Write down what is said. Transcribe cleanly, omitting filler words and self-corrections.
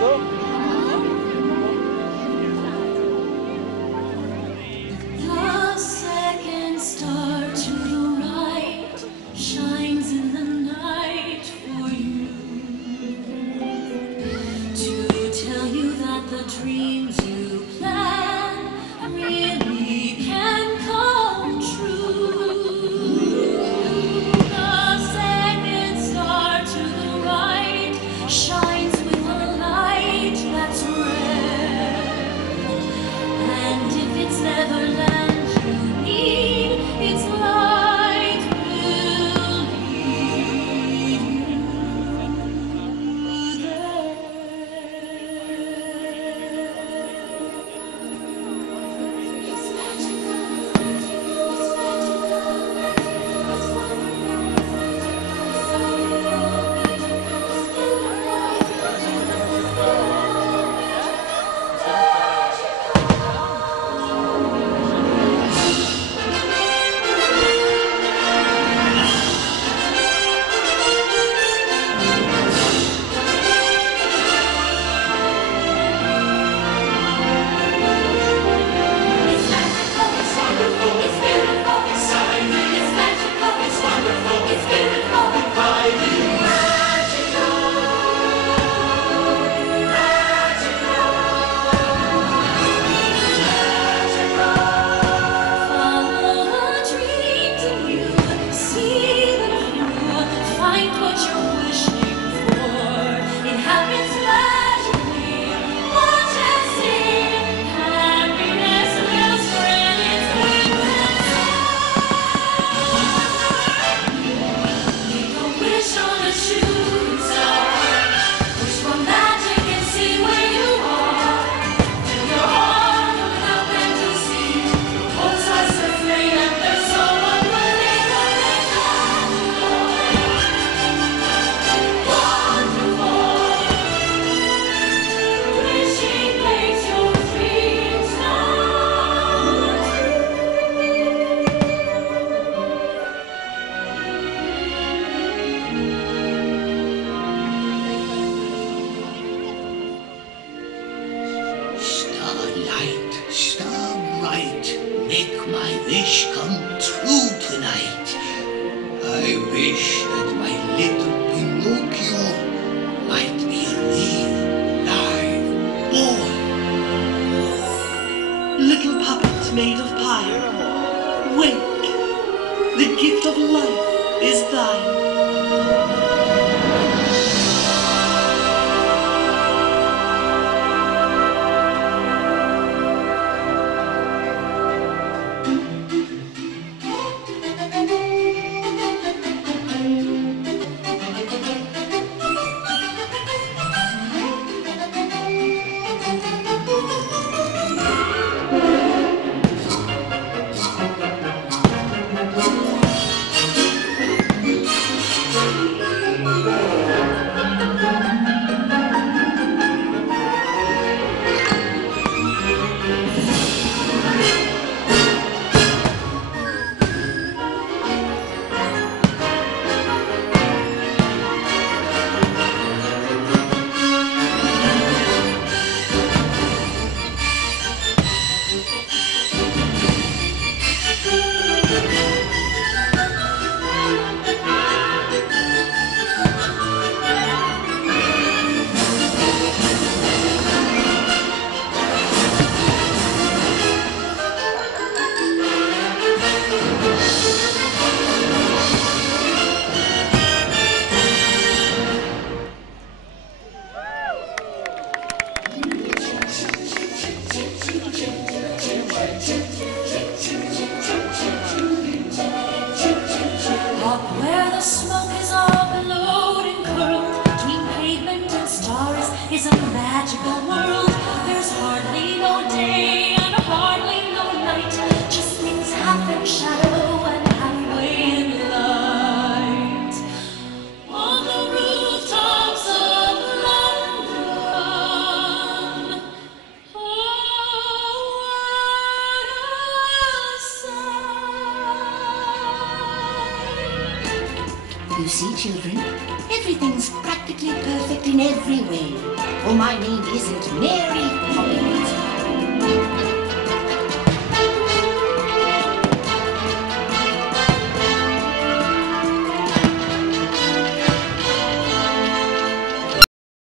The second star to the right shines in the night for you, to tell you that the dreams you plan really can come true. The second star to the right shines with a light that's rare, and if it's Neverland you need, its light will lead you there. It's make my wish come true tonight. I wish that my little Pinocchio might be a real live boy. Little puppet made of pine, wake, the gift of life is thine. Up where the smoke is all billowed and curled between pavement and stars is a magical world. There's hardly no day and hardly no night, just things half in shadow and halfway in light. On the rooftops of London, oh, You see, children, everything's practically perfect in every way. Oh, my name isn't Mary Poppins.